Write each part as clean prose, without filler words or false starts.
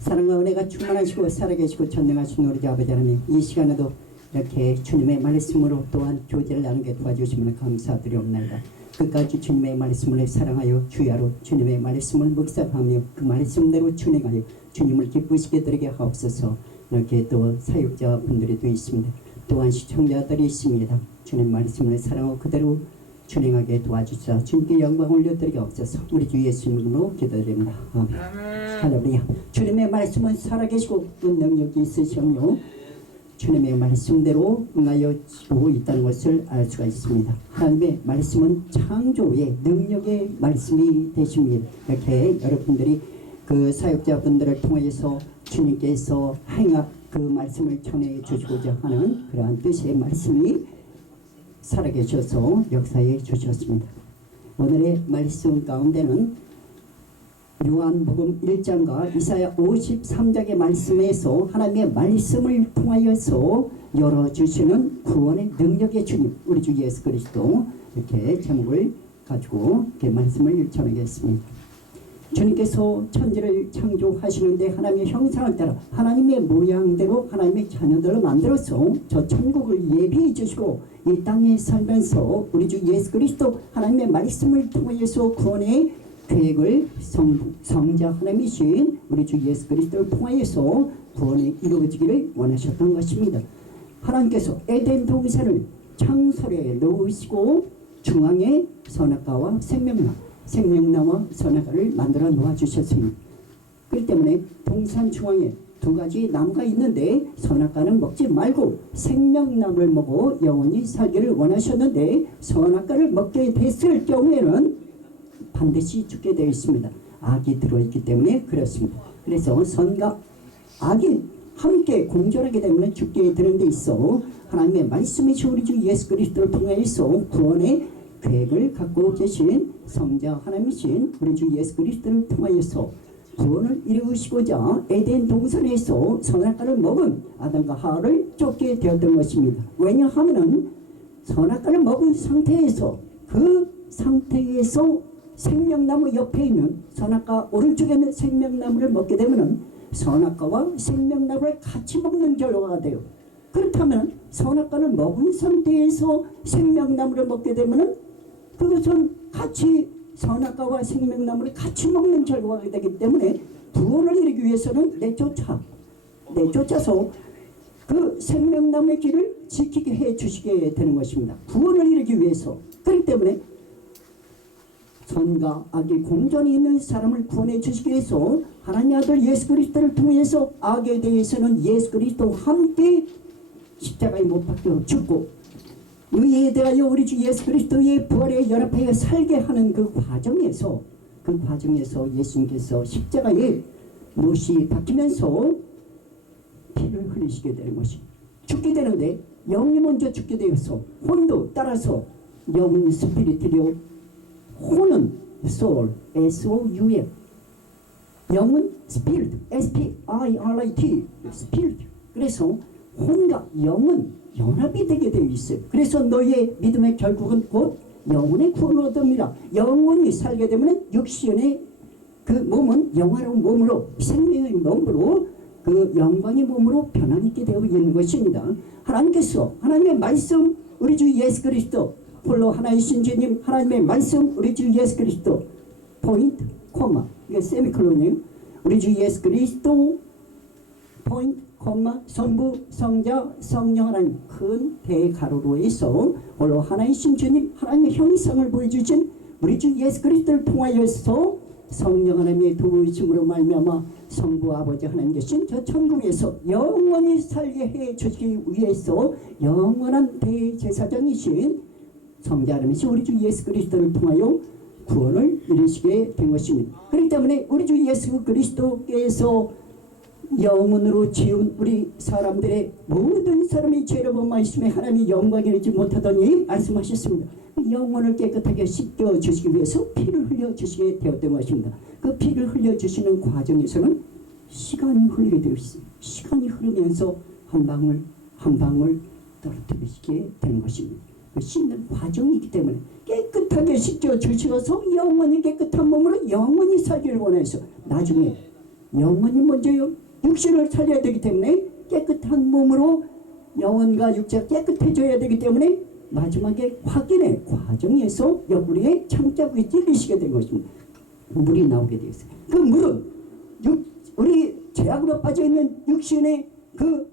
사랑과 은혜가 충만하시고 살아계시고 전능하신 우리 아버지 하나님, 이 시간에도 이렇게 주님의 말씀으로 또한 교제를 나누게 도와주시면 감사드리옵나이다. 끝까지 주님의 말씀을 사랑하여 주야로 주님의 말씀을 묵상하며 그 말씀대로 준행하여 주님을 기쁘시게 드리게 하옵소서. 이렇게 또 사역자분들이 또 있습니다. 또한 시청자들이 있습니다. 주님 말씀을 사랑하고 그대로 준행하게 도와주시사 주님께 영광 올려드리게 하옵소서. 우리 주 예수님으로 기도드립니다. 아멘. 할렐루야. 주님의 말씀은 살아계시고 능력이 있으시며 주님의 말씀대로 응하여 지고 있다는 것을 알 수가 있습니다. 하나님의 말씀은 창조의 능력의 말씀이 되십니다. 이렇게 여러분들이 그 사역자분들을 통해서 주님께서 그 말씀을 전해 주시고자 하는 그러한 뜻의 말씀이 살아계셔서 역사해 주셨습니다. 오늘의 말씀 가운데는 요한복음 1장과 이사야 53장의 말씀에서 하나님의 말씀을 통하여서 열어주시는 구원의 능력의 주님 우리 주 예수 그리스도 이렇게 제목을 가지고 이렇게 말씀을 전하겠습니다. 주님께서 천지를 창조하시는데 하나님의 형상을 따라 하나님의 모양대로 하나님의 자녀들을 만들어서 저 천국을 예비해 주시고 이 땅에 살면서 우리 주 예수 그리스도 하나님의 말씀을 통해서 구원의 계획을 성자 하나님이신 우리 주 예수 그리스도를 통하여서 구원이 이루어지기를 원하셨던 것입니다. 하나님께서 에덴 동산을 창설에 놓으시고 중앙에 선악과와 생명나무와 선악과를 만들어 놓아주셨습니다. 그렇기 때문에 동산 중앙에 두 가지 나무가 있는데 선악과는 먹지 말고 생명나무를 먹어 영원히 살기를 원하셨는데 선악과를 먹게 됐을 경우에는 반드시 죽게 되어 있습니다. 악이 들어있기 때문에 그렇습니다. 그래서 선과 악이 함께 공존하게 되면 죽게 되는 데 있어 하나님의 말씀이신 우리 주 예수 그리스도를 통해서 구원의 계획을 갖고 계신 성자 하나님이신 우리 주 예수 그리스도를 통하여서 구원을 이루시고자 에덴 동산에서 선악과를 먹은 아담과 하와를 쫓게 되었던 것입니다. 왜냐하면 선악과를 먹은 상태에서 그 상태에서 생명나무 옆에 있는 선악과 오른쪽에 있는 생명나무를 먹게 되면 선악과와 생명나무를 같이 먹는 결과가 돼요. 그렇다면 선악과를 먹은 상태에서 생명나무를 먹게 되면 그것은 같이 선악과와 생명나무를 같이 먹는 결과가 되기 때문에 구원을 이루기 위해서는 내쫓아서 그 생명나무의 길을 지키게 해 주시게 되는 것입니다. 구원을 이루기 위해서. 그렇기 때문에 선과 악이 공존이 있는 사람을 구원해 주시기 위해서 하나님의 아들 예수 그리스도를 통해서 악에 대해서는 예수 그리스도와 함께 십자가에 못 박혀 죽고 의에 대하여 우리 주 예수 그리스도의 부활에 연합하여 살게 하는 그 과정에서 예수님께서 십자가에 못이 박히면서 피를 흘리시게 되는 것입니다. 죽게 되는데 영이 먼저 죽게 되어서 혼도 따라서 영은 스피릿이요 혼은 soul, S-O-U-L 영은 spirit, S-P-I-R-I-T spirit. 그래서 혼과 영은 연합이 되게 되어 있어요. 그래서 너의 믿음의 결국은 곧 영혼의 구원을 얻습니다. 영혼이 살게 되면 육신의 그 몸은 영화로운 몸으로 생명의 몸으로 그 영광의 몸으로 변화있게 되어 있는 것입니다. 하나님께서 하나님의 말씀 우리 주 예수 그리스도 홀로 하나이신 주님 하나님의 말씀 우리 주 예수 그리스도 포인트 코마 이게 세미콜론이에요. 우리 주 예수 그리스도 포인트 코마 성부 성자 성령 하나님 큰 대가로로 해서 홀로 하나이신 주님 하나님의 형상을 보여주신 우리 주 예수 그리스도를 통하여서 성령 하나님의 도우심으로 말미암아 성부 아버지 하나님 계신 저 천국에서 영원히 살게 해 주시기 위해서 영원한 대제사장이신 성자 하나님이신 우리 주 예수 그리스도를 통하여 구원을 이루시게 된 것입니다. 그렇기 때문에 우리 주 예수 그리스도께서 영혼으로 지은 우리 사람들의 모든 사람의 죄를 범하였음에 하나님이 영광을 이루지 못하더니 말씀하셨습니다. 영혼을 깨끗하게 씻겨주시기 위해서 피를 흘려주시게 되었던 것입니다. 그 피를 흘려주시는 과정에서는 시간이 흐르게 되어 있습니다. 시간이 흐르면서 한 방울 한 방울 떨어뜨리시게 되는 것입니다. 그 씻는 과정이기 때문에 깨끗하게 씻겨주셔서 영원히 깨끗한 몸으로 영원히 살기를 원해서 나중에 영혼이 먼저요. 육신을 살려야 되기 때문에 깨끗한 몸으로 영혼과 육체가 깨끗해져야 되기 때문에 마지막에 확인의 과정에서 옆구리에 창자국이 찔리시게 된 것입니다. 물이 나오게 되었어요. 그 물은 우리 죄악으로 빠져있는 육신의 그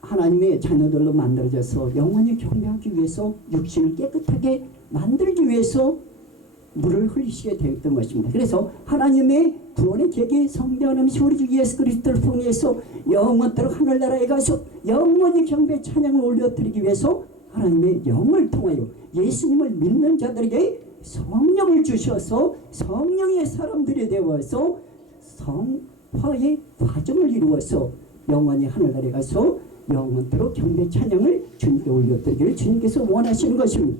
하나님의 자녀들로 만들어져서 영원히 경배하기 위해서 육신을 깨끗하게 만들기 위해서 물을 흘리시게 되었던 것입니다. 그래서 하나님의 구원의 계기 성대하는 우리 주 예수 그리스도를 통해서 영원토록 하늘나라에 가서 영원히 경배 찬양을 올려드리기 위해서 하나님의 영을 통하여 예수님을 믿는 자들에게 성령을 주셔서 성령의 사람들이 되어서 성화의 과정을 이루어서 영원히 하늘나라에 가서 영원토록 경배 찬양을 주님께 올려드리기를 주님께서 원하시는 것입니다.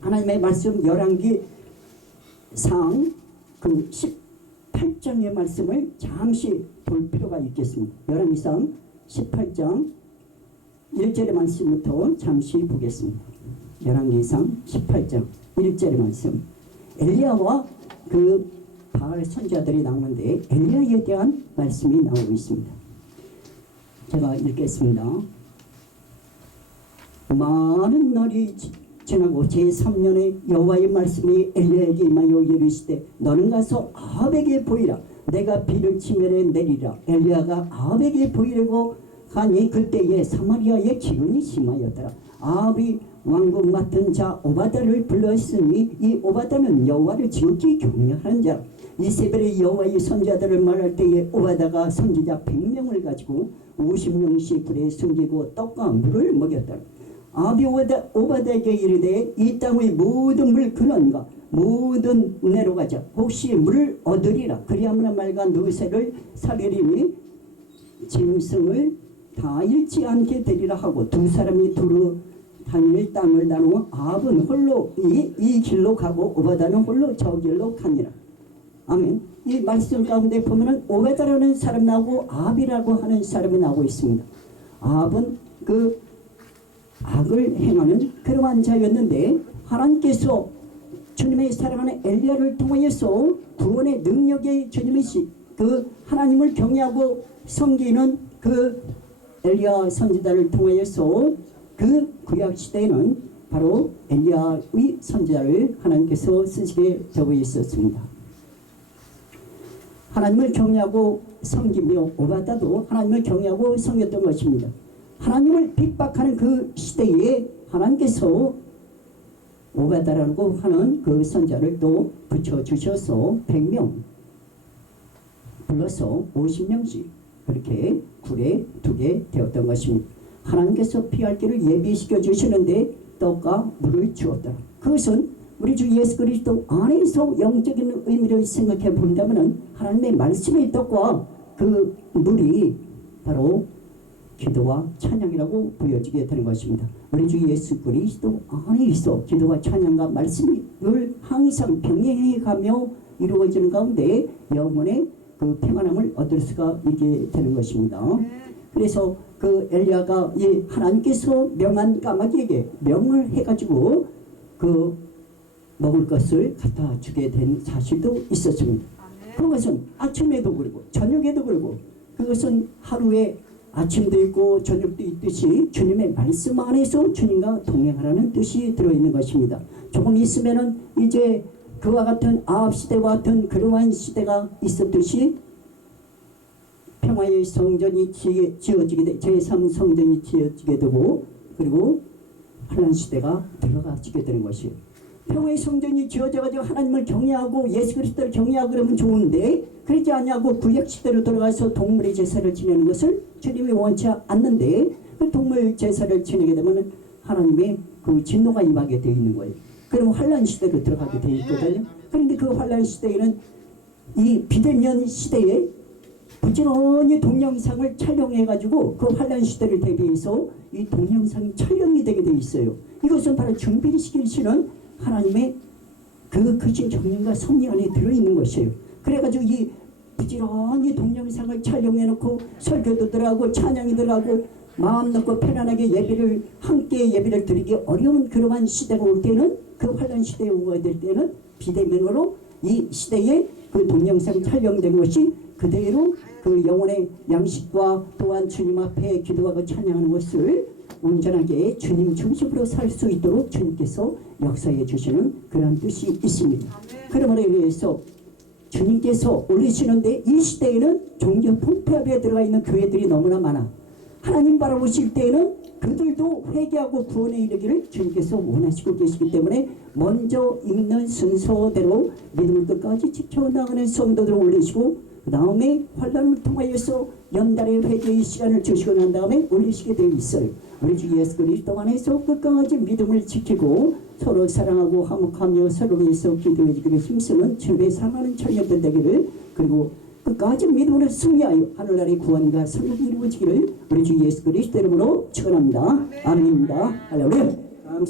하나님의 말씀 열왕기 상 그 18장의 말씀을 잠시 볼 필요가 있겠습니다. 열왕기상 18장 1절의 말씀부터 잠시 보겠습니다. 열왕기상 18장 1절의 말씀. 엘리야와 그 바알 선자들이 나오는데 엘리야에 대한 말씀이 나오고 있습니다. 제가 읽겠습니다. 많은 날이 지나고 제3년에 여호와의 말씀이 엘리야에게 임하여 이르시되 너는 가서 아합에게 보이라. 내가 비를 치면에 내리라. 엘리야가 아합에게 보이려고 하니 그때에 사마리아의 기근이 심하였더라. 아합이 왕국 맡은 자 오바다를 불렀으니 이 오바다는 여호와를 지극히 경외하는 자. 이세벨의 여호와의 선자들을 말할 때에 오바다가 선지자 100명을 가지고 50명씩 불에 숨기고 떡과 물을 먹였더라. 아합이 오바다에게 이르되 이 땅의 모든 물 근원과 모든 은혜로 가자. 혹시 물을 얻으리라. 그리하면 말과 너새를 사려리니 짐승을 다 잃지 않게 되리라 하고 두 사람이 두루 다닐 땅을 나누어 아합은 홀로 이 길로 가고 오바다는 홀로 저 길로 가니라. 아멘. 이 말씀 가운데 보면은 오바다라는 사람 나오고 아합이라고 하는 사람이 나오고 있습니다. 아합은 그 악을 행하는 그러한 자였는데 하나님께서 주님의 사랑하는 엘리야를 통하여서 구원의 능력의 주님이시 그 하나님을 경외하고 섬기는 그 엘리야 선지자를 통하여서 그 구약 시대에는 바로 엘리야의 선지자를 하나님께서 쓰시게 되어 있었습니다. 하나님을 경외하고 섬기며 오바다도 하나님을 경외하고 섬겼던 것입니다. 하나님을 핍박하는 그 시대에 하나님께서 오바다라고 하는 그 선자를 또 붙여주셔서 100명 불러서 50명씩 그렇게 굴에 두게 되었던 것입니다. 하나님께서 피할 길을 예비시켜 주시는데 떡과 물을 주었다. 그것은 우리 주 예수 그리스도 안에서 영적인 의미를 생각해 본다면 하나님의 말씀의 떡과 그 물이 바로 기도와 찬양이라고 보여지게 되는 것입니다. 우리 주 예수 그리스도 안에 있어 기도와 찬양과 말씀을 항상 병행해 가며 이루어지는 가운데 영혼의 그 평안함을 얻을 수가 있게 되는 것입니다. 그래서 그 엘리야가 하나님께서 명한 까마귀에게 명을 해가지고 그 먹을 것을 갖다 주게 된 사실도 있었습니다. 그것은 아침에도 그러고 저녁에도 그러고 그것은 하루에 아침도 있고 저녁도 있듯이 주님의 말씀 안에서 주님과 동행하라는 뜻이 들어있는 것입니다. 조금 있으면은 이제 그와 같은 아합 시대와 같은 그러한 시대가 있었듯이 평화의 성전이 지어지게 되 제3성전이 지어지게 되고 그리고 환난 시대가 들어가지게 되는 것이에요. 평화의 성전이 지어져가지고 하나님을 경외하고 예수 그리스도를 경외하고 그러면 좋은데 그러지 않냐고 구약 시대로 들어가서 동물의 제사를 지내는 것을 주님이 원치 않는데 그 동물 제사를 지내게 되면 하나님의 그 진노가 임하게 되어 있는 거예요. 그럼 환난 시대로 들어가게 되어 있거든요. 그런데 그 환난 시대에는 이 비대면 시대에 부지런히 동영상을 촬영해가지고 그 환난 시대를 대비해서 이 동영상 촬영이 되게 되어 있어요. 이것은 바로 준비를 시키시는 하나님의 그 크신 정령과 섭리 안에 들어있는 것이에요. 그래가지고 이 부지런히 동영상을 촬영해놓고 설교도 들어가고 찬양이 들어가고 마음 놓고 편안하게 예배를 함께 예배를 드리기 어려운 그러한 시대가 올 때는 그 환난 시대에 오게 될 때는 비대면으로 이 시대에 그 동영상 촬영된 것이 그대로 그 영혼의 양식과 또한 주님 앞에 기도하고 찬양하는 것을 온전하게 주님 중심으로 살 수 있도록 주님께서 역사해 주시는 그런 뜻이 있습니다. 그러므로 인해서 주님께서 올리시는데 이 시대에는 종교 통폐합에 들어가 있는 교회들이 너무나 많아. 하나님 바라보실 때에는 그들도 회개하고 구원에 이르기를 주님께서 원하시고 계시기 때문에 먼저 읽는 순서대로 믿음을 끝까지 지켜나가는 성도들을 올리시고 그 다음에 환란을 통하여서 연달의 회개의 시간을 주시고 난 다음에 올리시게 되어 있어요. 우리 주 예수 그리스도 안에서 끝까지 믿음을 지키고 서로 사랑하고 화목하며 서로 위해서 기도해 주기를 힘쓰는 주님의 사랑하는 청년들 되기를, 그리고 끝까지 믿음으로 승리하여 하늘나라의 구원과 성령이 이루어지기를 우리 주 예수 그리스도 이름으로 축원합니다. 아멘입니다. 할렐루야.